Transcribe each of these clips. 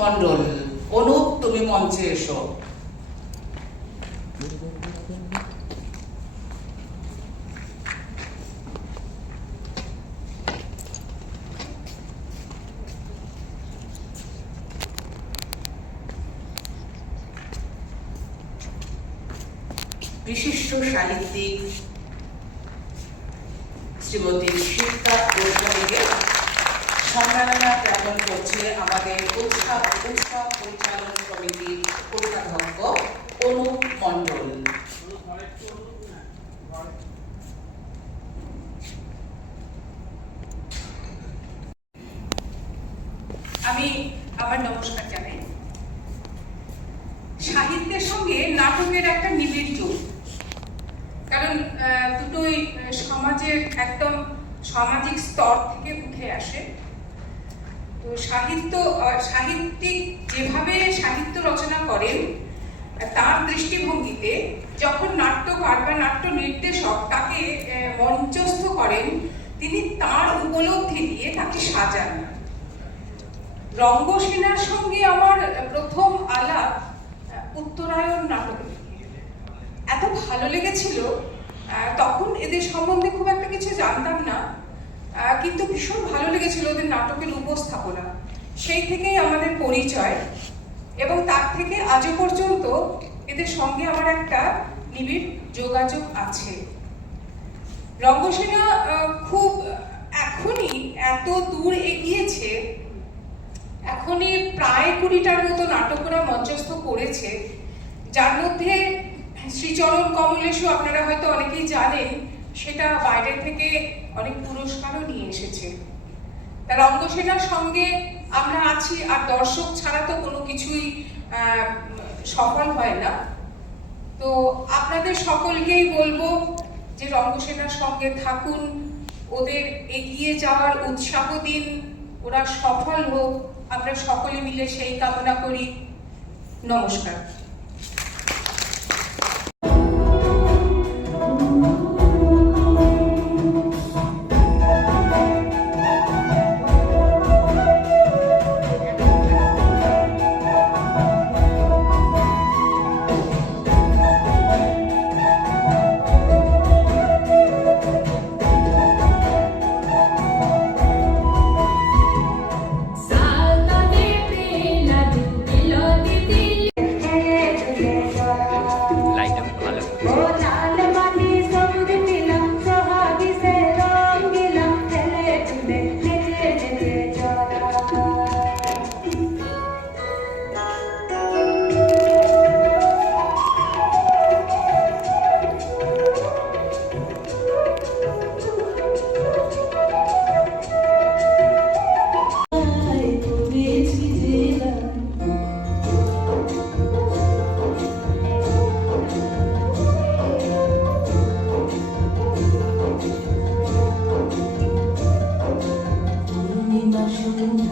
মন্ডল অনুপ তুমি মঞ্চে এসো বিশিষ্ট সাহিত্যিক শ্রীমতী শিল্পা গোস্বামীকে সম্মাননা জ্ঞাপন করছে আমাদের উৎসব উৎসব পরিচালন কমিটির কোষাধ্যক্ষ অনুপ মণ্ডল আমি আমার নমস্কার জানাই। সাহিত্যের সঙ্গে নাটকের একটা নিবিড় যোগ। কারণ দুটোই সমাজের একদম সামাজিক স্তর থেকে উঠে আসে। তো সাহিত্য সাহিত্যিক যেভাবে সাহিত্য রচনা করেন তার দৃষ্টিভঙ্গিতে যখন নাট্যকার বা নাট্য নির্দেশক তাকে মঞ্চস্থ করেন, তিনি তার উপলব্ধি দিয়ে তাকে সাজান। রঙ্গসেনার সঙ্গে আমার প্রথম আলাপ, উত্তরায়ণ নাটকে। এত ভালো লেগেছিল তখন এদের সম্বন্ধে খুব একটা কিছু জানতাম না কিন্তু ভীষণ ভালো লেগেছিল ওদের নাটকের উপস্থাপনা। সেই থেকেই আমাদের পরিচয়, এবং তার থেকে আজও পর্যন্ত এদের সঙ্গে আমার একটা নিবিড় যোগাযোগ আছে। রঙ্গসেনা খুব এখনই এত দূর এগিয়েছে এখনই প্রায় কুড়িটার মতো নাটক ওরা মঞ্চস্থ করেছে। যার মধ্যে শ্রীচরণ কমলেশু আপনারা হয়তো অনেকেই জানেন, সেটা বাইরে থেকে অনেক পুরস্কারও নিয়ে এসেছে। তা রঙ্গসেনার সঙ্গে আমরা আছি, আর দর্শক ছাড়া তো কোনো কিছুই সফল হয় না। তো আপনাদের সকলকেই বলব যে রঙ্গসেনার সঙ্গে থাকুন, ওদের এগিয়ে যাওয়ার উৎসাহ দিন, ওরা সফল হোক। আমরা সকলে মিলে সেই কামনা করি। নমস্কার। You. muito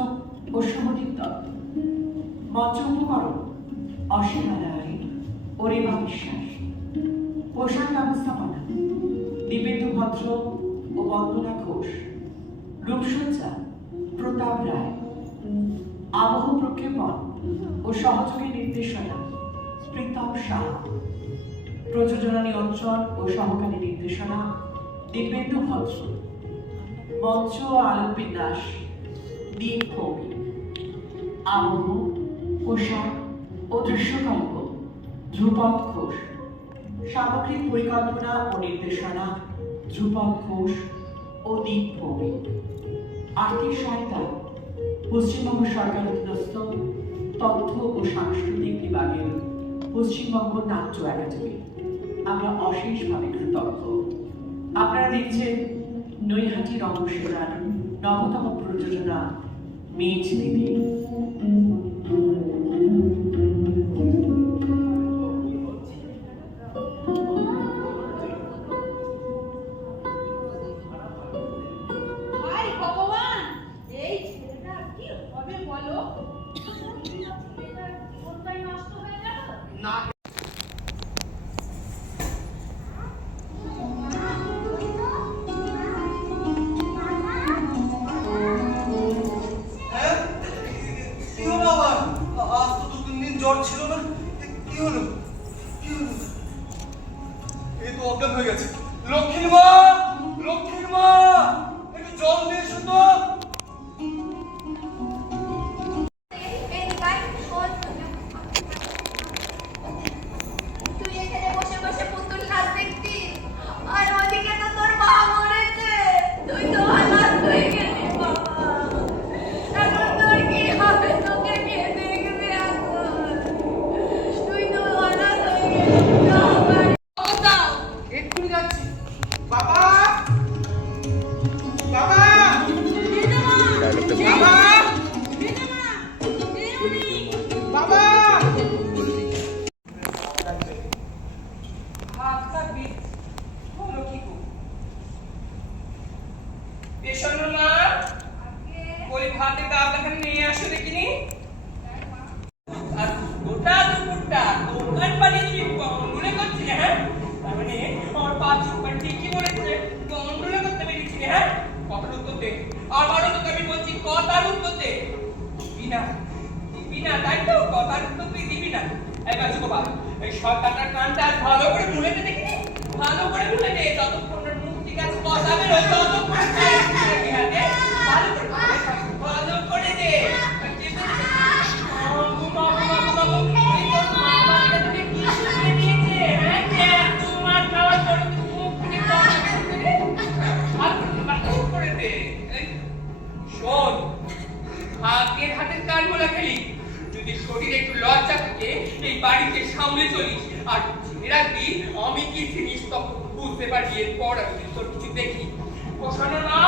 ভট্টাচার্য ও শুভদীপ দত্ত মঞ্চ উপকরণ অসীমা রায় বিশ্বাস পোশাক ব্যবস্থাপনা দিবেন্দু ভদ্র ও বন্দনা ঘোষ। রূপসজ্জা, প্রতাপ রায়। আবহ প্রক্ষেপণ ও সহযোগী নির্দেশনা, প্রীতম সাহা প্রযোজনা নিয়ন্ত্রণ ও সহকারী নির্দেশনা, দিব্যেন্দু ভদ্র। মঞ্চ ও আলোক বিন্যাস ভৌমিক আবহ পোশাক ও দৃশ্যকল্প ধ্রুপদ ঘোষ। সামগ্রিক পরিকল্পনা ও নির্দেশনা, ধ্রুপদ ঘোষ ও দীপ ভৌমিক আর্থিক সহায়তা, পশ্চিমবঙ্গ সরকার অধীনস্থ তথ্য ও সাংস্কৃতিক বিভাগের পশ্চিমবঙ্গ নাট্য একাডেমি। আমরা অশেষভাবে কৃতজ্ঞ। আপনারা দেখছেন নৈহাটি রঙ্গসেনার নবতম প্রযোজনা মেজ দিদি না। দিবি না, তাই তো কথার উত্তর তুই দিবি না। এবার গোপাল, এই সরকারটার কানটা ভালো করে মুলে দে দেখিনি ভালো করে মুলে দে, যতক্ষণ না মুক্তি কাজ বেরোয় ততক্ষণ ভালো হাতের কান মোলা খেলি। যদি শরীরে একটু লজ্জা থাকে, এই বাড়িতে সামলে চলিস। আর জেনে রাখবি, আমি কি জিনিস তখন বুঝতে পারি, এরপর আমি তোর কিছু দেখি। বসানো না।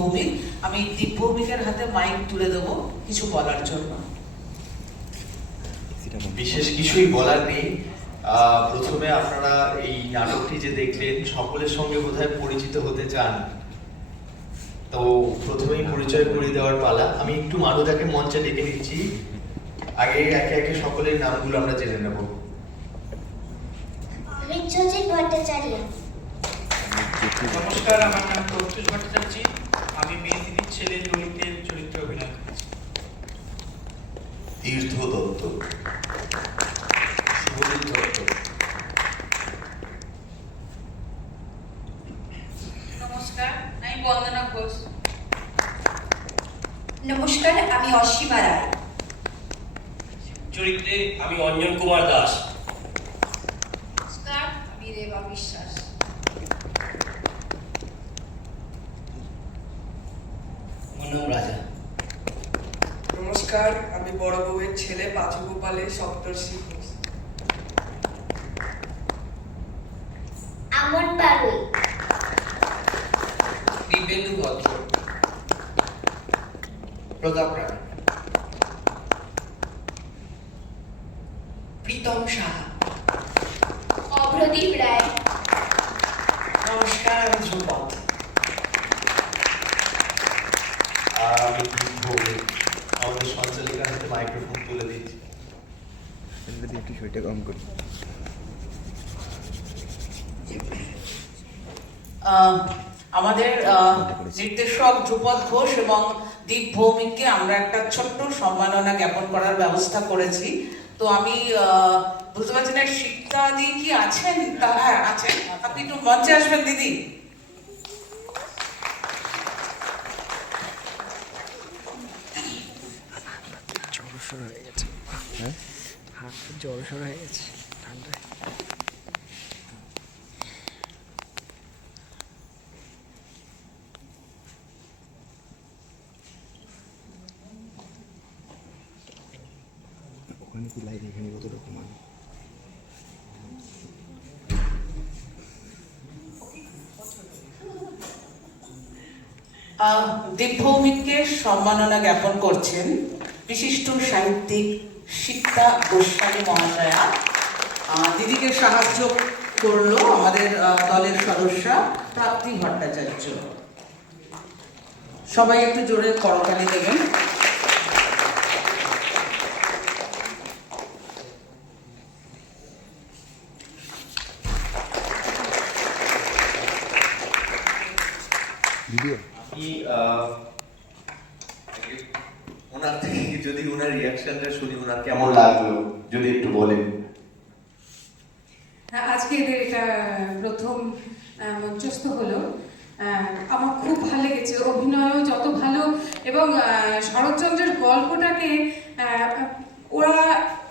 ভৌমিক আমি দীপ ভৌমিকের হাতে মাইক তুলে দেবো কিছু বলার জন্য। বিশেষ কিছুই বলার নেই। প্রথমে আপনারা এই নাটকটি যে দেখলেন সকলের সঙ্গে বোধহয় পরিচিত হতে চান। তো প্রথমেই পরিচয় করে দেওয়ার পালা। আমি একটু মারুদাকে মঞ্চে ডেকে নিচ্ছি। আগে একে একে সকলের নামগুলো আমরা জেনে নেব। বিশ্বজিৎ ভট্টাচার্য। নমস্কার আমার নাম প্রত্যুষ ভট্টাচার্য। আমি ছেলে ললিতের চরিত্রে অভিনয় করেছি। তীর্থ দত্ত শুভজিৎ দত্ত নমস্কার আমি বন্দনা ঘোষ নমস্কার আমি অসীমা রায় চরিত্রে আমি অঞ্জন কুমার দাস নমস্কার আমি রেবা বিশ্বাস মনম রাজা নমস্কার আমি বড় বউয়ের ছেলে পাঁচু গোপালের সপ্তর্ষি ঘোষ। আমন পারুই। দিব্যেন্দু ভদ্র। প্রতাপ রায়। প্রীতম সাহা। অভ্রদীপ রায়। নমস্কার আমি ধ্রুপদ আর আমি দীপ ভৌমিক আমাদের সঞ্চালিকার হাতে মাইক্রোফোন তুলে দিচ্ছি আহ, আমাদের আহ, নির্দেশক ধ্রুপদ ঘোষ এবং দীপ ভৌমিককে আমরা একটা ছোট্ট সম্মাননা জ্ঞাপন করার ব্যবস্থা করেছি। তো আমি আহ, বুঝতে পারছি না শিক্ষা দি কি আছেন? তা হ্যাঁ আছেন। আপনি একটু মঞ্চে আসবেন দিদি জড়সড় হয়ে গেছে হ্যাঁ হাত জড়সড় হয়ে গেছে ঠান্ডায়। ওখানে কি লাইট এখানে কত রকম আছে আহ, দীপ সম্মাননা জ্ঞাপন করছেন বিশিষ্ট সাহিত্যিক শিক্ষা গোস্বামী মহাশয়া। দিদিকে সাহায্য করল আমাদের দলের সদস্যা প্রাপ্তি ভট্টাচার্য। সবাই একটু জোরে করতালি দেবেন ভিডিও আমি আহ, ওনার থেকে যদি ওনার রিয়াকশনটা শুনি ওনার কেমন লাগল যদি একটু বলেন হ্যাঁ, আজকে এদের এটা প্রথম মঞ্চস্থ হলো। আমার খুব ভালো লেগেছে। অভিনয়ও যত ভালো এবং শরৎচন্দ্রের গল্পটাকে ওরা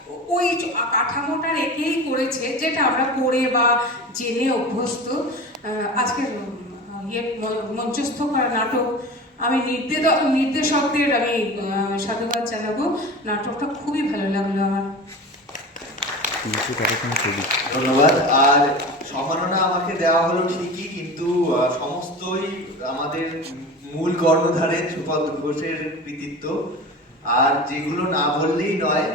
ওই কাঠামোটা রেখেই করেছে যেটা আমরা পড়ে বা জেনে অভ্যস্ত। আহ, আজকের ইয়ে মঞ্চস্থ করা নাটক আমি নির্দেশ নির্দেশকদের আমি সাধুবাদ জানাব। নাটকটা খুবই ভালো লাগল আমার। ধন্যবাদ। আর সম্মাননা আমাকে দেওয়া হলো ঠিকই, কিন্তু সমস্তই আমাদের মূল কর্ণধারের ঘোষের কৃতিত্ব। আর যেগুলো না বললেই নয়,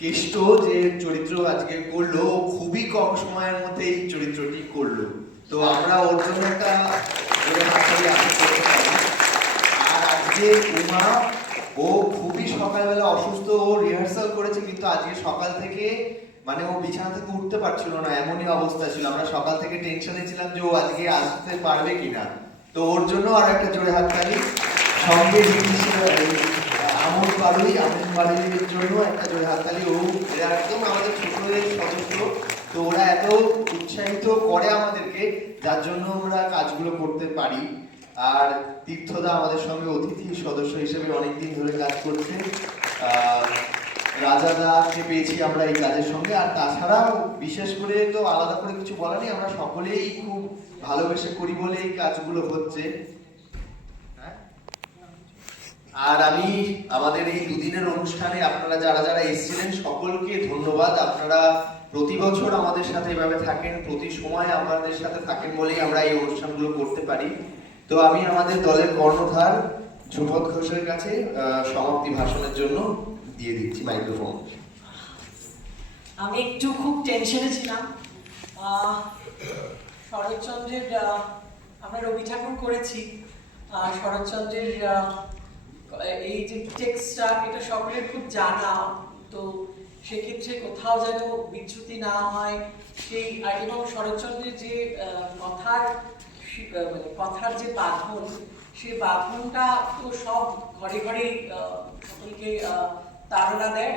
কেষ্ট যে চরিত্র আজকে করল, খুবই কম সময়ের মধ্যে এই চরিত্রটি করল। তো আমরা ওর জন্য একটা আর আজকে উমা, ও খুবই সকালবেলা অসুস্থ, ও রিহার্সাল করেছে, কিন্তু আজকে সকাল থেকে মানে ও বিছানা থেকে উঠতে পারছিল না, এমনই অবস্থা ছিল। আমরা সকাল থেকে টেনশনে ছিলাম যে ও আজকে আসতে পারবে কিনা। তো ওর জন্য আর একটা জোরে হাততালি, সঙ্গে আমন পারুই আমন পারুইয়ের জন্য একটা জোরে হাততালি। ও একদম আমাদের ছোটদের সদস্য। তো ওরা এত উৎসাহিত করে আমাদেরকে, যার জন্য আমরা কাজগুলো করতে পারি। আর তীর্থদা আমাদের সঙ্গে অতিথি সদস্য হিসেবে অনেকদিন ধরে কাজ করছে রাজাদাকে পেয়েছি আমরা এই কাজের সঙ্গে। আর তাছাড়াও বিশেষ করে তো আলাদা করে কিছু বলা নেই, আমরা সকলেই খুব ভালোবেসে করি বলে এই কাজগুলো হচ্ছে। হ্যাঁ? আর আমি আমাদের এই দুদিনের অনুষ্ঠানে আপনারা যারা যারা এসেছিলেন, সকলকে ধন্যবাদ। আপনারা প্রতি বছর আমাদের সাথে এভাবে থাকেন, প্রতি সময় আমাদের সাথে থাকেন বলেই আমরা এই অনুষ্ঠানগুলো করতে পারি। তো আমি আমাদের দলের কর্ণধার ধ্রুপদ ঘোষের কাছে সমাপ্তি ভাষণের জন্য দিয়ে দিচ্ছি মাইক্রোফোন আমি একটু খুব টেনশনে ছিলাম। শরৎচন্দ্রের আমরা রবি ঠাকুর করেছি। শরৎচন্দ্রের এই যে টেক্সটটা এটা সকলের খুব জানা। তো সেক্ষেত্রে কোথাও যেন বিচ্যুতি না হয়। সেই এবং শরৎচন্দ্রের যে কথার মানে কথার যে বাঁধন সেই বাঁধনটা তো সব ঘরে ঘরে সকলকে তাড়না দেয়।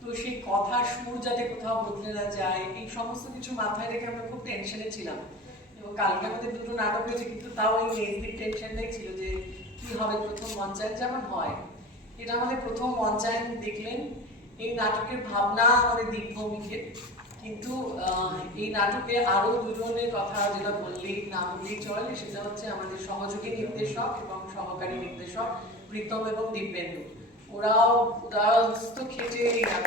তো সেই কথার সুর যাতে কোথাও বদলে না যায়, এই সমস্ত কিছু মাথায় রেখে আমরা খুব টেনশনে ছিলাম। এবং কালকে আমাদের দুটো নাটক হয়েছে, কিন্তু তাও এই মেজদিক টেনশনটাই ছিল যে, কি হবে প্রথম মঞ্চায়ন যেমন হয়। এটা আমাদের প্রথম মঞ্চায়ন দেখলেন। এই নাটকের ভাবনা আমাদের দীপভূমিকে কিন্তু এই নাটকে আরও দুজনের কথা যেটা বললেই না বললেই চলে, সেটা হচ্ছে আমাদের সহযোগী নির্দেশক এবং সহকারী নির্দেশক প্রীতম এবং দিব্যেন্দু। ওরাও তো খেটে এই আর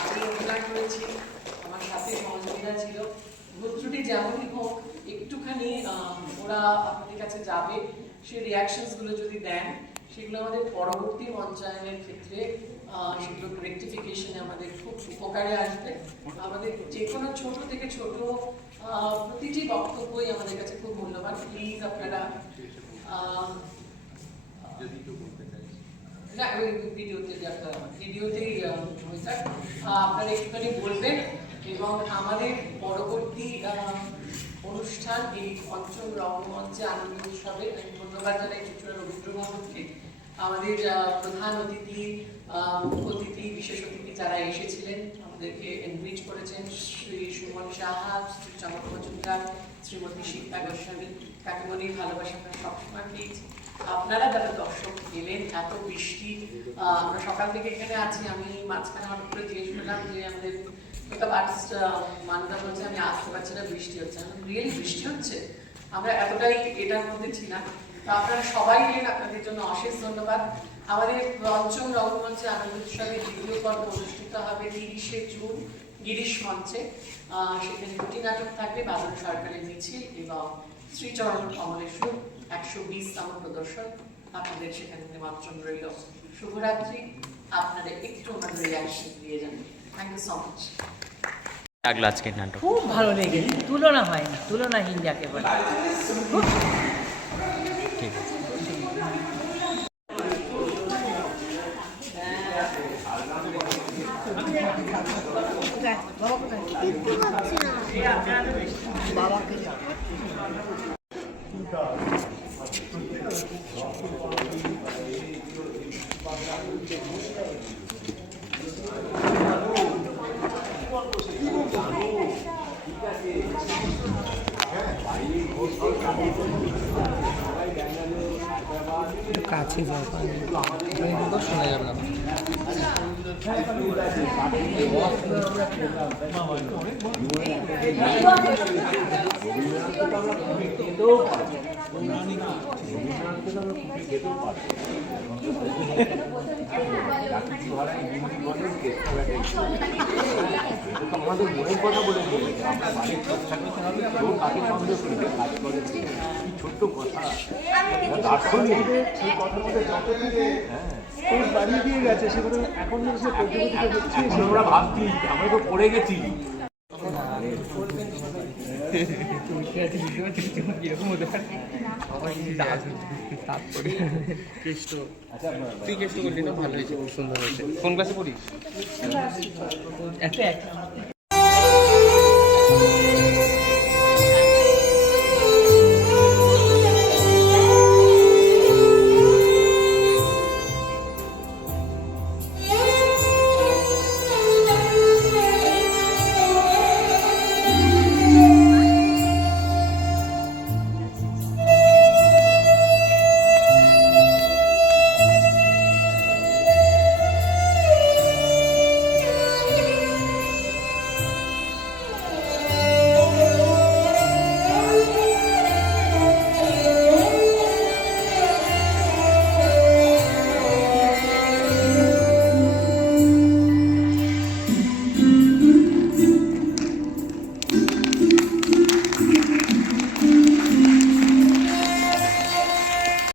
আমি অভিনয় করেছি, আমার সাথে সহযোগীরা ছিল। ভুল যেমনই হোক, একটুখানি ওরা আপনাদের কাছে যাবে সেই রিয়াকশনসগুলো যদি দেন, সেগুলো আমাদের পরবর্তী মঞ্চায়নের ক্ষেত্রে সেগুলো রেক্টিফিকেশনে আমাদের খুব উপকারে আসবে। আমাদের যে কোনো ছোট থেকে ছোট প্রতিটি বক্তব্যই আমাদের কাছে খুব মূল্যবান। প্লিজ আপনারা আহ, না ওই ভিডিওতে একটা ভিডিওতেই যাক আপনারা একটুখানি বলবেন এবং আমাদের পরবর্তী অনুষ্ঠান এই পঞ্চম রঙ্গমঞ্চে আনন্দ উৎসবে আমি ধন্যবাদ জানাই চুচুড়া রবীন্দ্র ভবনকে আমাদের প্রধান অতিথি অতিথি বিশেষ অতিথি যারা এসেছিলেন আমাদেরকে এনরিচ করেছেন শ্রী সুমন সাহা শ্রী চমক মজুমদার শ্রীমতী শিল্পা গোস্বামী। কাকিমণির ভালোবাসা সবসময় পেয়েছি। আপনারা যারা দর্শক এলেন এত বৃষ্টি আমরা সকাল থেকে এখানে আছি, আমি মাঝখানে হঠাৎ করে জিজ্ঞেস করলাম যে আমাদের মেকআপ আর্টিস্ট মানদা বলছে, আমি আসতে পারছি না, বৃষ্টি হচ্ছে। রিয়েলি বৃষ্টি হচ্ছে? আমরা এতটাই এটার মধ্যে ছিলাম। আপনারা সবাই এলেন, আপনাদের জন্য অশেষ ধন্যবাদ। আমাদের পঞ্চম রঙ্গমঞ্চে আনন্দ উৎসবের দ্বিতীয় পর্ব অনুষ্ঠিত হবে তিরিশে জুন, গিরিশ মঞ্চে। সেখানে দুটি নাটক থাকবে, বাদল সরকারের মিছিল এবং শ্রীচরণ কমলেশ্বর একশো বিশ তম প্রদর্শন আপনাদের সেখানে নিমন্ত্রণ রইল। শুভরাত্রি আপনারা একটু আমাদের রিয়াকশন দিয়ে যান। থ্যাংক ইউ সো মাচ লাগল আজকের নাটক খুব ভালো লেগেছে তুলনা হয় না তুলনাহীন যাকে বলে। ঠিক আছে। বাবাকে যাও কিন্তু শোনা যাবে না আমাদের মনের কথা বলে আমরা বাড়ির থাকলে সন্দেহ করি? কাজ করে? ছোট্ট কথা? দার্শনিক সেই কথার মধ্যে যত হ্যাঁ বাড়িয়ে দিয়ে গেছে সেগুলো এখন সে প্রতিযোগিতা আমরা ভাবছি আমরা তো পড়ে গেছি। তুই কেষ্ট করলি না ভালো হয়েছে খুব সুন্দর হয়েছে। কোন ক্লাসে পড়িস?